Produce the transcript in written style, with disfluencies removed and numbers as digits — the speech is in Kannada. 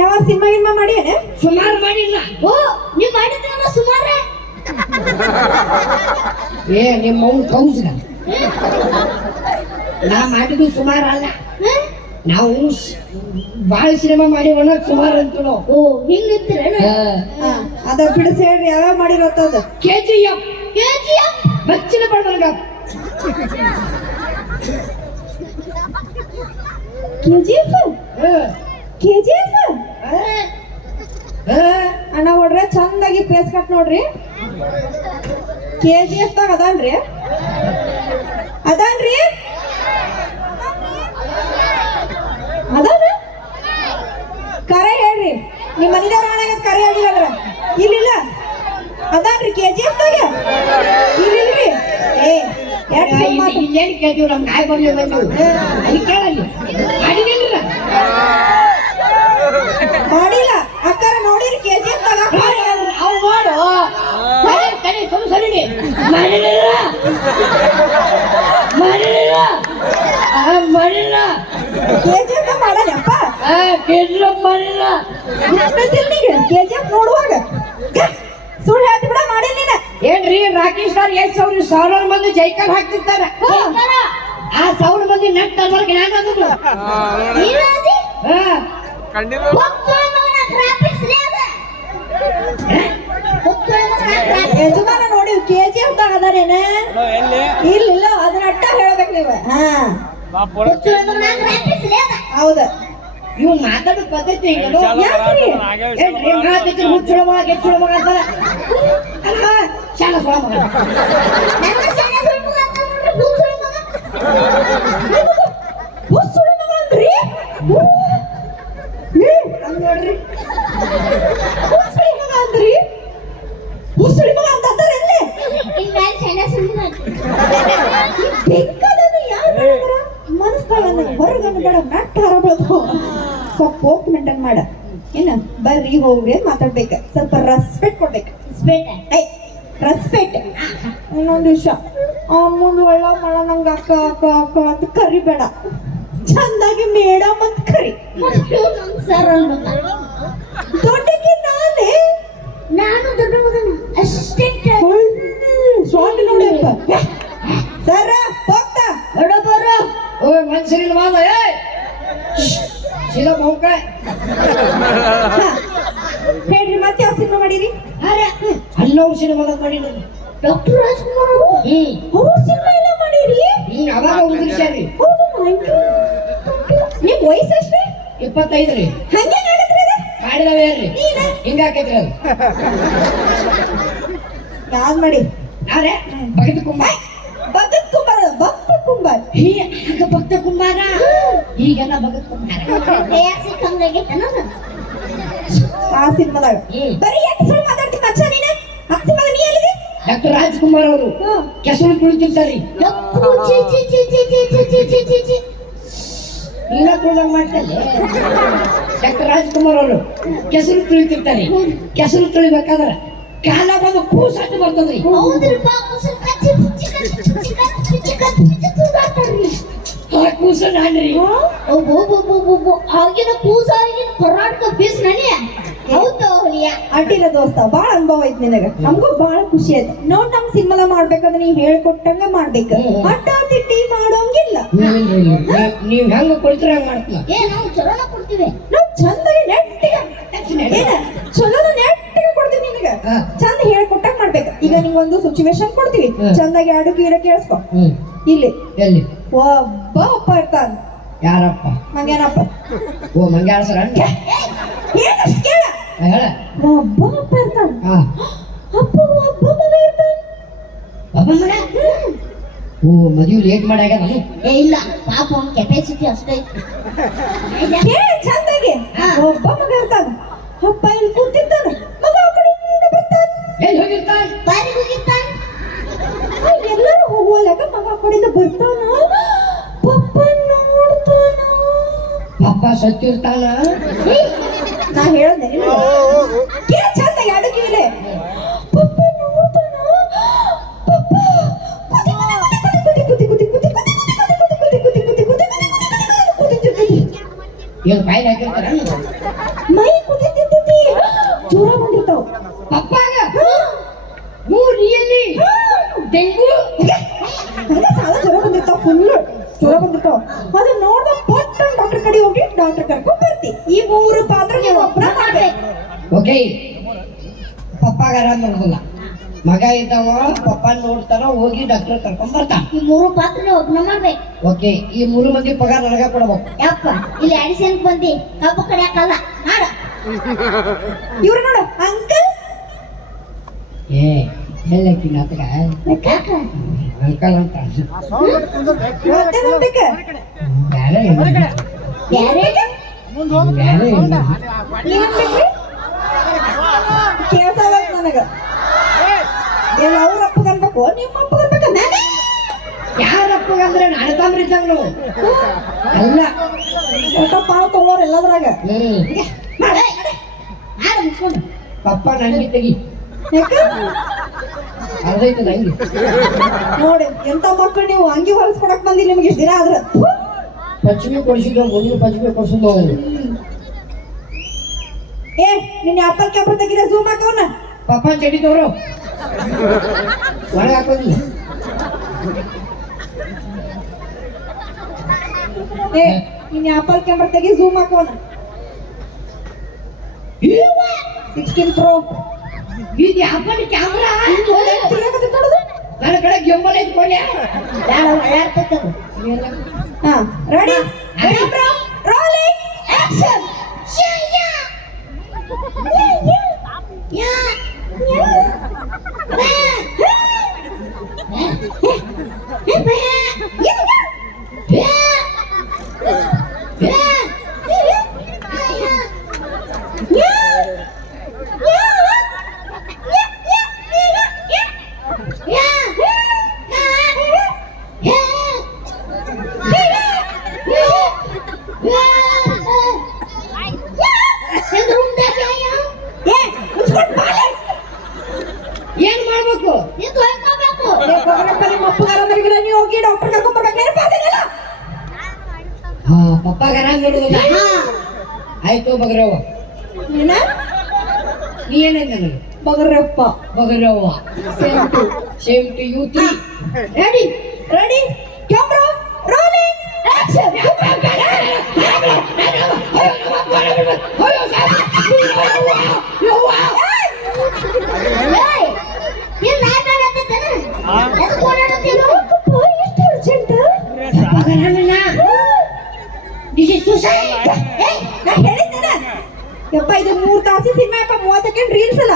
ಯಾವ ಸಿನಿಮಾ ಗಿನ್ಮಾ ಮಾಡಿ ಏನೇ ಸುಮಾರು ಮಾಡಿಲ್ಲ. ಓ ನೀವ್ ಮಾಡಿದ್ರಲ್ಲ ಸುಮಾರ. ಏ ನಿಮ್ಮ ಅವ್ನು ಕೌಸ್ರ ನಾ ಮಾಡಿದ್ದು ಸುಮಾರು ಅಲ್ಲ. ನಾವು ಬಾಳ ಸಿನಿಮಾ ಮಾಡಿವಣ್ಣ ಸುಮಾರು ಅಂತ ನಾವು. ಓ ಹಿಂಗಿರ್ತೀರೇನ? ಅದ ಬಿಡಿಸಿ ಹೇಳ್ರಿ ಯಾವ್ಯಾವ ಮಾಡಿರತ್ತದ. KGF KGF ಬಚ್ಚಿನ ಪಡ್ಬರ್ಗ KGF ಅಣ್ಣ ನೋಡ್ರಿ ಚಂದಾಗಿ ಫೇಸ್ ಕಟ್ ನೋಡ್ರಿ. KGF ದಾಗ ಅದಾನ್ರಿ ಅದಾನ ಕರೆ ಹೇಳ್ರಿ. ನಿಮ್ ಮನಿದವ್ರ ಹಾಳಾಗದ್ ಕರೆ ಹೇಳಿಲ್ಲ ಇಲ್ಲಿಲ್ಲ ಅದಾನ್ರಿ KGF ದಾಗ ಇಲ್ಲಿಲ್ರಿ. ಏನ್ ಕೇಳ್ತೀವಿ ನಮ್ ನಾಯಿ ಬರ್ಲಿ ಬಂದು ಅಲ್ಲಿ ಕೇಳಲ್ಲಿ ಮಾಡಿದಿಲ್ಲ ಮಾಡಿಲ್ಲ ಅಕ್ಕಾರ ನೋಡಿರಿ KGF ದಾಗ ಅವ್ ಮಾಡು ಸರಿ ಸರಿ ಮಾಡಿಲ್ಲ ಮಾಡಿಲ್ಲ ಮಾಡಿಲ್ಲ KGF ಮಾಡಲ್ಲಪ್ಪ. KGF ಮಾಡಿಲ್ಲ KGF ನೋಡುವಾಗ ಸುಳ್ಳು ಹೇಳ್ತಿ ಬಿಡ ಮಾಡಿ ನೀನ. ಏನ್ರಿ ರಾಕೇಶ್ ಸರ್ 5,000 ಮಂದಿ ಜೈಕಲ್ ಹಾಕ್ತಿರ್ತಾರ. ಆ 1,000 ಮಂದಿ ನೆಟ್ ಅಲ್ವರ್ಗ ಹ್ಯಾಂಗ ಅಂದ್ರು ಯಜಮಾನ ನೋಡಿ KGF ದಾಗ ಅದಾರೇನ ಇಲ್ಲ ಅದನ್ನ ಅಟ್ಟ ಹೇಳ್ಬೇಕು ನೀವು. ಹೌದ ಇವ್ ಮಾತಾಡೋ ಪದ್ಧತಿ ಯಾಕ್ರಿ ಹುಚ್ಚುಳ ಮಗ ಗೆಚ್ಚುಳ ಮಗ ಅಂತ ಅಲ್ಲ ಶಾಲ ಸುಳ ಮಗ ಅಂದ್ರಿ ನೋಡ್ರಿ ಅಂದ್ರಿ ಹುಸುಳಿ ಮಗ ಅಂತ ಮನಸ್ತಾಗ ಹೊರಗನ್ನು ಬೇಡ ನಟ್ಟ ಹರಬಳದು ಸ್ವಲ್ಪ ಹೋಗಿ ಮೇಂಟೈನ್ ಮಾಡ. ಏನ ಬರ್ರಿ ಹೋಗ್ರಿ ಮಾತಾಡ್ಬೇಕ, ಸ್ವಲ್ಪ ರೆಸ್ಪೆಕ್ಟ್ ಕೊಡ್ಬೇಕು. ರೆಸ್ಪೆಕ್ಟ್. ಇನ್ನೊಂದು ವಿಷಯ ಮುಂದೆ ಒಳ್ಳ ಮಳ ನಂಗೆ ಅಕ್ಕ ಅಕ್ಕ ಅಕ್ಕ ಅಂತ ಕರಿಬೇಡ, ಚಂದಾಗಿ ಮೇಡಮ್ ಅಂತ ಕರಿ. ದೊಡ್ಡಕ್ಕೆ ನಾನೇ ನಾನು ದೊಡ್ಡ ಮಗನ ಅಸಿಸ್ಟೆಂಟ್ ಸ್ವಾಮಿ ನೋಡಪ್ಪ ಸರ ಹೋಗ್ತಾ ಬರ ಓ ಮನ್ಸರಿಲ್ಲ ಮಾದ ಏ ಶಿಲ ಮೌಕ ಹೇಳ್ರಿ ಮತ್ತೆ ಯಾವ ಸಿನಿಮಾ ಮಾಡಿರಿ? ಹಲ್ಲವು ಸಿನಿಮಾ ಮಾಡಿದ್ರು ಡಾಕ್ಟರ್ ರಾಜ್ಕುಮಾರ್ ಅವ್ರ ಸಿನಿಮಾ ಎಲ್ಲ ಮಾಡಿರಿ. ಅವಾಗ ಉದುರಿಸ್ಯಾರಿ. ನಿಮ್ ವಯಸ್ಸು ಎಷ್ಟ್ರಿ? 25 ರೀ. ಹಂಗೆ ಆಗತ್ರಿ ಅದು ಮಾಡಿದವೇನ್ರಿ ಹಿಂಗ ಹಾಕೈತ್ರಿ ಅದು ಯಾವ್ದು ಮಾಡಿ ಯಾರೇ ಭಗತ್ ಕುಂಬಾರ್ ಭಗತ್ ಕುಂಬಾರ ಭಕ್ತ ಕುಂಬಾರ್ ಆಗ ಭಕ್ತ ಕುಂಬಾರ ಈಗೆಲ್ಲ ಭಗತ್ ಕುಂಬಾರ ಆ ಸಿನಿಮಾದಾಗ ಬರೀ ಎಷ್ಟು ಸುಳ್ಳು ಮಾತಾಡ್ತಿ ಮಚ್ಚ ನೀನ. ಆ ಸಿನಿಮಾದ ನೀ ಎಲ್ಲಿದೆ? ಡಾಕ್ಟರ್ ರಾಜ್ಕುಮಾರ್ ಅವರು ಕೆಸರು ಕುಳಿತಿರ್ತಾರಿ. ನೀನ ಕೂಡ ಮಾಡ್ತಲ್ಲ ಡಾಕ್ಟರ್ ರಾಜ್ಕುಮಾರ್ ಅವರು ಕೆಸರು ತುಳಿತಿರ್ತಾರೆ. ಕೆಸರು ತುಳಿಬೇಕಾದ್ರ ಕಾಲ ಬಂದು ಕೂಸಾಟ ಬರ್ತದ್ರಿ. ಆ ಕೂಸ ನಾನ್ರಿ ಆಗಿನ ಕೂಸ ಆಗಿನ ಕರ್ನಾಟಕ ಬೀಸ್ ನನಿ ಹೌದು ಅಡ್ಡಿಲ್ಲ ದೋಸ್ತ, ಬಾಳ ಅನುಭವ ಐತ್ ನಿನಗ. ನಮಗೂ ಬಾಳ ಖುಷಿ ಆಯ್ತು. ನೋಡ್ ನಮ್ ಸಿನಿಮಾದ ಮಾಡ್ಬೇಕಾದ್ರೆ ನೀ ಹೇಳ್ಕೊಟ್ಟಂಗ ಮಾಡ್ಬೇಕ, ಅಡ್ಡ ತಿಟ್ಟಿ ಮಾಡೋಂಗಿಲ್ಲ. ನೀವ್ ಹೆಂಗ ಕೊಡ್ತೀರ ಹಂಗ ಮಾಡ್ತೀವಿ. ನಾವು ಚಲೋನ ಕೊಡ್ತೀವಿ, ನಾವ್ ಚಂದಾಗಿ ನೆಟ್ಟಿಗೆ ಚಲೋನ ನೆಟ್ಟಿಗೆ ಕೊಡ್ತೀವಿ ನಿನಗ. ಚಂದ ಹೇಳ್ಕೊಟ್ಟಂಗ ಮಾಡ್ಬೇಕ. ಈಗ ನಿಂಗೊಂದು ಸಿಚುವೇಶನ್ ಕೊಡ್ತೀವಿ, ಚಂದಾಗಿ ಆಡು ಕೀರ ಕೇಳಿಸ್ಕೊ. ಇಲ್ಲಿ ಎಲ್ಲಿ ಒಬ್ಬ ಅಪ್ಪ ಇರ್ತಾನ. ಯಾರಪ್ಪ? ಮಂಗ್ಯಾನಪ್ಪ. ಓ ಮಂಗ್ಯಾಳ ಸರ ಏನಷ್ಟು ಕೇಳ. ಹೇಳ ಒಬ್ಬ ಅಪ್ಪ ಇರ್ತಾನ, ಅಪ್ಪ ಒಬ್ಬ ಮಗ ಇರ್ತಾನ. ಒಬ್ಬ ಮಗ? ಓ ಮದುವೆ ಲೇಟ್ ಮಾಡ್ಯಾಗ ಇಲ್ಲ ಪಾಪ ಅವ್ನ ಕೆಪಾಸಿಟಿ ಅಷ್ಟೇ. ಕೇಳ ಚಂದಾಗಿ. ಒಬ್ಬ ಮಗ ಇರ್ತಾನ, ಅಪ್ಪ ಇಲ್ಲಿ ಕೂತಿರ್ತಾನ, ಮಗ ಆ ಕಡೆ ಬರ್ತಾನ. ಎಲ್ಲಿ ಹೋಗಿರ್ತಾನ? ಬಾರಿಗೆ ಹೋಗಿರ್ತಾನ. ಎಲ್ಲರೂ ಹೋಗುವಲ್ಲಾಗ ಮಗ ಆ ಕಡೆಯಿಂದ ಬರ್ತಾನ, ಪಪ್ಪ ನೋಡ್ತಾನ. ಪಪ್ಪ ಸತ್ತಿರ್ತಾನ. ನಾ ಹೇಳ್ದೆ ಕೇಳ ಚಂದಾಗಿ ಅಡುಗೆ. ಪಪ್ಪ ನೋಡ್ತಾನ, ಪಪ್ಪ ಏನು ಬಾಯಿಗೆ ಹಾಕಿರ್ತಾರ? ಮೈ ಜ್ವರ ಬಂದಿರ್ತಾವ ಪಪ್ಪಾಗ ರಿಯಲ್ಲಿ ಡೆಂಗು ಹಂಗ ಸಾಲ ಜ್ವರ ಬಂದಿರ್ತಾವ ಫುಲ್ ಜ್ವರ ಬಂದಿರ್ತಾವ ಅದನ್ನ ನೋಡ್ದ ಪಟ್ಟ ಡಾಕ್ಟರ್ ಕಡೆ ಹೋಗಿ ಡಾಕ್ಟರ್ ಕರ್ಕೊಂಡ್ ಬರ್ತಿ ಈ 3 ಪಾತ್ರ ನೀವು ಒಬ್ಬರ ಮಾಡ್ಬೇಕು ಓಕೆ ಪಪ್ಪಾಗ ಆರಾಮ್ ಮಾಡೋದಿಲ್ಲ ಮಗ ಇದ್ದಾವ ಪಪ್ಪ ನೋಡ್ತಾನ ಹೋಗಿ ಡಾಕ್ಟರ್ ಕರ್ಕೊಂಡ್ ಬರ್ತಾನ ಈ 3 ಪಾತ್ರ ಒಬ್ನ ಮಾಡ್ಬೇಕು ಓಕೆ ಈ 3 ಮಂದಿ ಪಗಾರ ನನಗ ಕೊಡ್ಬೇಕು ಯಪ್ಪ ಇಲ್ಲಿ ಅಡಿಸನ್ ಬಂದಿ ಕಬ್ಬು ಕಡಿಯಾಕಲ್ಲ ಮಾಡ ಇವ್ರು ನೋಡು ಅಂಕಲ್ ಏ ಹೇಳಕ್ಕಿ ನಾಟಕ ಯಾಕ ಅಂಕಲ್ ಅಂತ ಮತ್ತೆ ಮುಂದಕ್ಕೆ ಬೇರೆ ಯಾರೇ ಬೇರೆ ಕೇಳ್ಸಾವ ನನಗ ಏನ್ ಅವ್ರ ಅಪ್ಪಗ ಅನ್ಬೇಕು ನಿಮ್ಮ ಅಪ್ಪಗ ಅನ್ಬೇಕ ನಾನೇ ಯಾರಪ್ಪಗಂದ್ರೆ ನಾನು ತಾಮ್ರಿದ್ದಂಗ ನಾವು ಅಲ್ಲ ಊಟ ಪಾವ ತಗೋರ್ ಎಲ್ಲದ್ರಾಗ ಮಾಡ ಮುಚ್ಕೊಂಡು ಪಪ್ಪ ನಂಗೆ ತೆಗಿ ಯಾಕ ಅರ್ಧೈತೆ ನಂಗೆ ನೋಡಿ ಎಂತ ಮಕ್ಕಳು ನೀವು ಅಂಗಿ ಹೊಲಿಸ್ಕೊಡಕ್ ಬಂದಿ ನಿಮ್ಗೆ ಇಷ್ಟ ದಿನ ಆದ್ರ ಪಶ್ಚಿಮಿ ಕೊಡಿಸಿದ್ವು ಮುಂದಿನ ಪಶ್ಚಿಮಿ ಕೊಡಿಸಿದ್ವು ಏ ನಿನ್ನ ಆಪಲ್ ಕ್ಯಾಮ್ರಾ ತೆಗಿದ ಝೂಮ್ ಹಾಕವನ್ನ ಪಪ್ಪ ಚಡಿದವರು ಒಳಗೆ ಹಾಕೋದಿಲ್ಲ ಏ ನಿನ್ನ ಆಪಲ್ ಕ್ಯಾಮ್ರಾ ತೆಗಿ ಝೂಮ್ ಹಾಕವನ್ನ 16 Pro ಇದು ಹಬ್ಬದ ಕ್ಯಾಮ್ರಾ ನನ್ನ ಕಡೆ ಗೆಂಬಲ್ ಐತ್ಕೊಳ್ಳಿ ಬೇಡ ಒಳ್ಳಾಡ್ತೈತೆ ಹಾ ರೆಡಿ ಕ್ಯಾಮ್ರಾ ರೋಲಿಂಗ್ ಆಕ್ಷನ್ ಏನ್ ಮಾಡ್ಬೇಕು ನಿಮ್ಮ ಅಪ್ಪಗಾರ ಮರಿಗಿಲ್ಲ ನೀವು ಹೋಗಿ ಡಾಕ್ಟರ್ ಕರ್ಕೊಂಡ್ ಬರ್ಬೇಕು ನೆನಪಾದಿಲ್ಲ ಹಾ ಪಪ್ಪಾಗ ಆರಾಮ್ ನೋಡುದಿಲ್ಲ ಆಯ್ತು ಬಗರವ್ವ ಏನ ನೀ ಏನೇನ್ ನನಗೆ ಬಗರಪ್ಪ ಬಗರವ್ವ same to you 3 ready ready camera rolling action ಯಪ್ಪ ಇದು 3 ತಾಸು ಸಿನಿಮಾ 30 ಸೆಕೆಂಡ್ ರೀಲ್ಸ್ ಅಲ್ಲ